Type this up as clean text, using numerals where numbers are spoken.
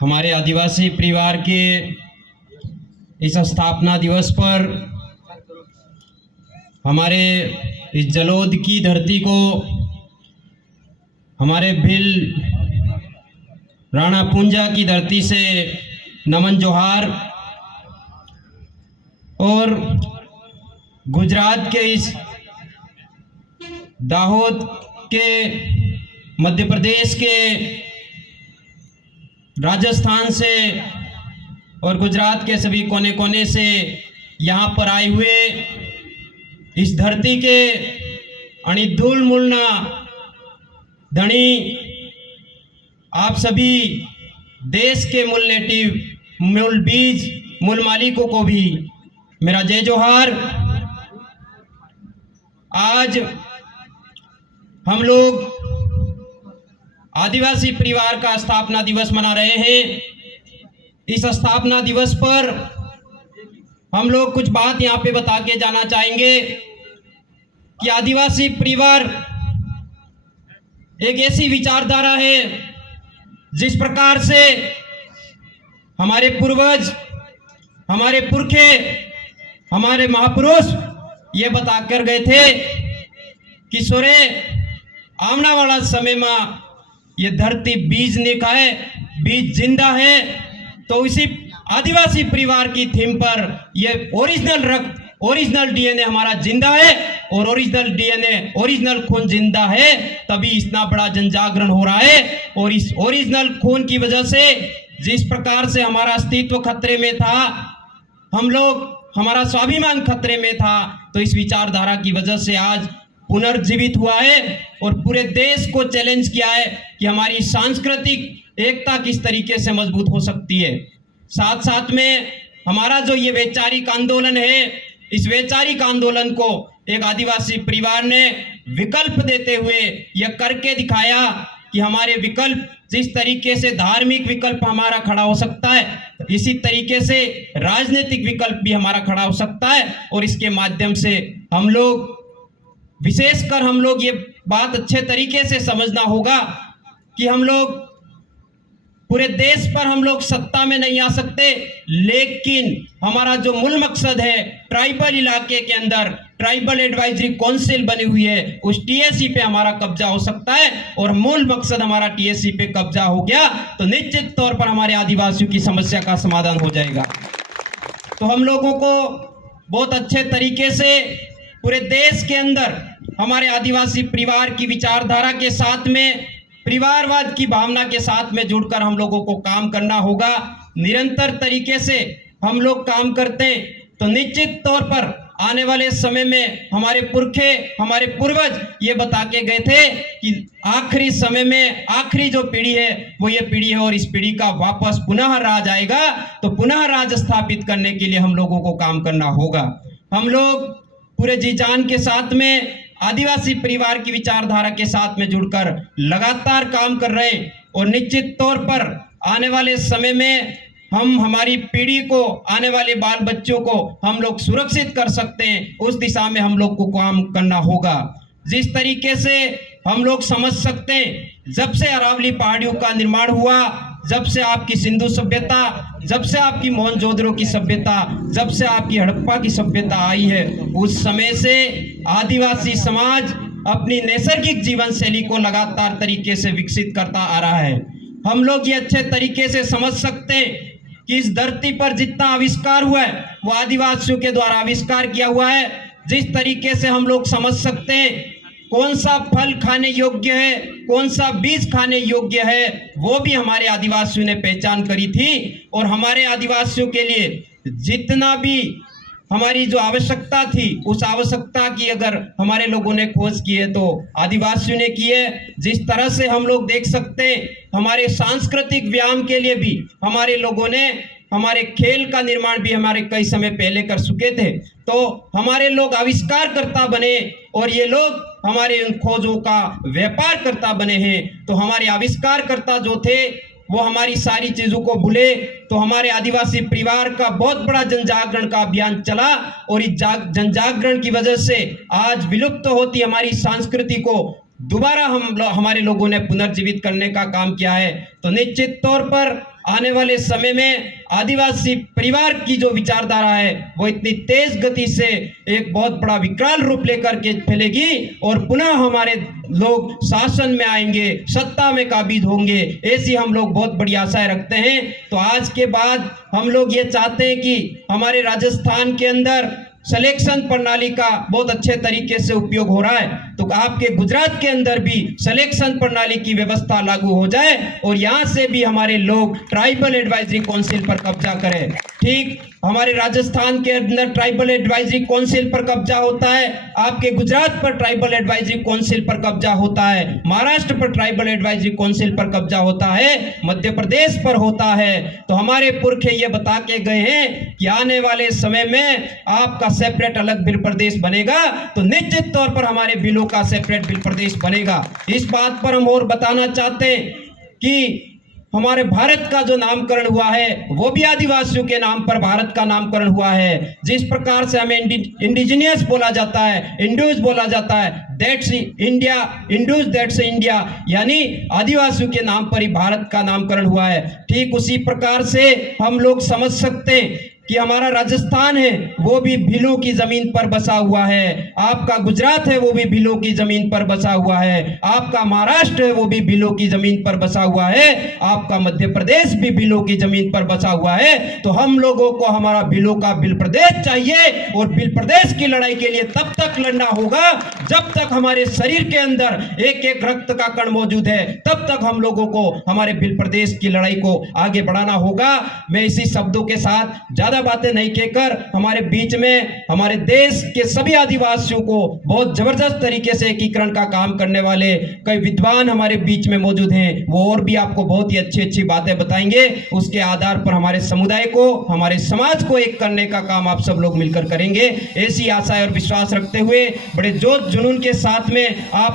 हमारे आदिवासी परिवार के इस स्थापना दिवस पर हमारे इस जलोद की धरती को हमारे भिल राणा पुंजा की धरती से नमन जोहार और गुजरात के इस दाहोद के, मध्य प्रदेश के, राजस्थान से और गुजरात के सभी कोने कोने से यहाँ पर आए हुए इस धरती के अणिधूल मूलना धनी आप सभी देश के मूल नेटिव, मूल बीज, मूल मालिकों को भी मेरा जय जोहार। आज हम लोग आदिवासी परिवार का स्थापना दिवस मना रहे हैं। इस स्थापना दिवस पर हम लोग कुछ बात यहाँ पे बता के जाना चाहेंगे कि आदिवासी परिवार एक ऐसी विचारधारा है जिस प्रकार से हमारे पूर्वज, हमारे पुरखे, हमारे महापुरुष ये बता कर गए थे कि सोरे आमना वाला समय में ये धरती बीज ने का है, बीज जिंदा है। तो इसी आदिवासी परिवार की थीम पर ये ओरिजिनल रक्त, ओरिजिनल डीएनए हमारा जिंदा है और ओरिजिनल डीएनए, ओरिजिनल खून जिंदा है, तभी इतना बड़ा जन जागरण हो रहा है। और इस ओरिजिनल खून की वजह से जिस प्रकार से हमारा अस्तित्व खतरे में था, हम लोग, हमारा स्वाभिमान खतरे में था, तो इस विचारधारा की वजह से आज पुनर्जीवित हुआ है और पूरे देश को चैलेंज किया है कि हमारी सांस्कृतिक एकता किस तरीके से मजबूत हो सकती है। साथ साथ में हमारा जो ये वैचारिक आंदोलन है, इस वैचारिक आंदोलन को एक आदिवासी परिवार ने विकल्प देते हुए यह करके दिखाया कि हमारे विकल्प, जिस तरीके से धार्मिक विकल्प हमारा खड़ा हो सकता है, इसी तरीके से राजनीतिक विकल्प भी हमारा खड़ा हो सकता है। और इसके माध्यम से हम लोग, विशेषकर हम लोग ये बात अच्छे तरीके से समझना होगा कि हम लोग पूरे देश पर हम लोग सत्ता में नहीं आ सकते, लेकिन हमारा जो मूल मकसद है, ट्राइबल इलाके के अंदर ट्राइबल एडवाइजरी काउंसिल बनी हुई है, उस टीएससी पे हमारा कब्जा हो सकता है। और मूल मकसद हमारा टीएससी पे कब्जा हो गया तो निश्चित तौर पर हमारे आदिवासियों की समस्या का समाधान हो जाएगा। तो हम लोगों को बहुत अच्छे तरीके से पूरे देश के अंदर हमारे आदिवासी परिवार की विचारधारा के साथ में, परिवारवाद की भावना के साथ में जुड़कर हम लोगों को काम करना होगा। निरंतर तरीके से हम लोग काम करते हैं तो निश्चित तौर पर आने वाले समय में हमारे पुरखे, हमारे पूर्वज ये बता के गए थे कि आखिरी समय में आखिरी जो पीढ़ी है वो ये पीढ़ी है और इस पीढ़ी का वापस पुनः राज आएगा। तो पुनः राज स्थापित करने के लिए हम लोगों को काम करना होगा। हम लोग पूरे जी जान के साथ में आदिवासी परिवार की विचारधारा के साथ में जुड़कर लगातार काम कर रहे हैं और निश्चित तौर पर आने वाले समय में हम हमारी पीढ़ी को, आने वाले बाल बच्चों को हम लोग सुरक्षित कर सकते हैं, उस दिशा में हम लोग को काम करना होगा। जिस तरीके से हम लोग समझ सकते हैं, जब से अरावली पहाड़ियों का निर्माण हुआ, जब से आपकी सिंधु सभ्यता, जब से आपकी मोहनजोदड़ो की सभ्यता, जब से आपकी हड़प्पा की सभ्यता आई है, उस समय से आदिवासी समाज अपनी नैसर्गिक जीवन शैली को लगातार तरीके से विकसित करता आ रहा है। हम लोग ये अच्छे तरीके से समझ सकते हैं कि इस धरती पर जितना आविष्कार हुआ है वो आदिवासियों के द्वारा आविष्कार किया हुआ है। जिस तरीके से हम लोग समझ सकते हैं कौन सा फल खाने योग्य है, कौन सा बीज खाने योग्य है, वो भी हमारे आदिवासियों ने पहचान करी थी। और हमारे आदिवासियों के लिए जितना भी हमारी जो आवश्यकता थी, उस आवश्यकता की अगर हमारे लोगों ने खोज की है तो आदिवासियों ने की है। जिस तरह से हम लोग देख सकते हैं, हमारे सांस्कृतिक व्यायाम के लिए भी हमारे लोगों ने, हमारे खेल का निर्माण भी हमारे कई समय पहले कर चुके थे। तो हमारे लोग आविष्कारकर्ता बने और ये लोग हमारे उन खोजों का व्यापार करता बने हैं। तो हमारे आविष्कारकर्ता जो थे वो हमारी सारी चीजों को भूले। तो हमारे आदिवासी परिवार का बहुत बड़ा जनजागरण का अभियान चला और इस जनजागरण की वजह से आज विलुप्त होती हमारी संस्कृति को दोबारा हमारे लोगों ने पुनर्जीवित करने का काम किया है। तो निश्चित तौर पर आने वाले समय में आदिवासी परिवार की जो विचारधारा है वो इतनी तेज गति से एक बहुत बड़ा विकराल रूप लेकर के फैलेगी और पुनः हमारे लोग शासन में आएंगे, सत्ता में काबिज होंगे, ऐसी हम लोग बहुत बड़ी आशाएं रखते हैं। तो आज के बाद हम लोग ये चाहते हैं कि हमारे राजस्थान के अंदर सिलेक्शन प्रणाली का बहुत अच्छे तरीके से उपयोग हो रहा है, तो आपके गुजरात के अंदर भी सिलेक्शन प्रणाली की व्यवस्था लागू हो जाए और यहाँ से भी हमारे लोग ट्राइबल एडवाइजरी काउंसिल पर कब्जा करें। ठीक हमारे राजस्थान के अंदर ट्राइबल एडवाइजरी काउंसिल पर कब्जा होता है, आपके गुजरात पर ट्राइबल एडवाइजरी काउंसिल पर कब्जा होता है, महाराष्ट्र पर ट्राइबल एडवाइजरी काउंसिल पर कब्जा होता है, मध्य प्रदेश पर होता है। तो हमारे पुरखे ये बता के गए हैं कि आने वाले समय में आपका सेपरेट अलग बिल प्रदेश बनेगा, तो निश्चित तौर पर हमारे बिलों का सेपरेट बिल प्रदेश बनेगा। इस बात पर हम और बताना चाहते हैं कि हमारे भारत का जो नामकरण हुआ है वो भी आदिवासियों के नाम पर भारत का नामकरण हुआ है। जिस प्रकार से हमें इंडिजिनियस बोला जाता है, इंडूज बोला जाता है, दैट्स इंडिया, इंडूज दैट्स इंडिया, यानी आदिवासियों के नाम पर ही भारत का नामकरण हुआ है। ठीक उसी प्रकार से हम लोग समझ सकते हैं कि हमारा राजस्थान है वो भी भीलों की जमीन पर बसा हुआ है, आपका गुजरात है वो भी भीलों की जमीन पर बसा हुआ है, आपका महाराष्ट्र है वो भी भीलों की जमीन पर बसा हुआ है, आपका मध्य प्रदेश भी भीलों की जमीन पर बसा हुआ है। तो हम लोगों को हमारा भीलों का बिल प्रदेश चाहिए और बिल प्रदेश की लड़ाई के लिए तब तक लड़ना होगा जब तक हमारे शरीर के अंदर एक एक रक्त का कण मौजूद है, तब तक हम लोगों को हमारे बिल प्रदेश की लड़ाई को आगे बढ़ाना होगा। मैं इसी शब्दों के साथ ज्यादा बातें नहीं कहकर हमारे बीच में हमारे देश के सभी आदिवासियों को बहुत जबरदस्त तरीके से एकीकरण का काम करने वाले कई विद्वान हमारे बीच में मौजूद हैं, वो और भी आपको बहुत ही अच्छी अच्छी बातें बताएंगे। उसके आधार पर हमारे समुदाय को, हमारे समाज को एक करने का काम आप सब लोग मिलकर करेंगे, ऐसी आशा और विश्वास रखते हुए बड़े जोश जुनून के साथ में आप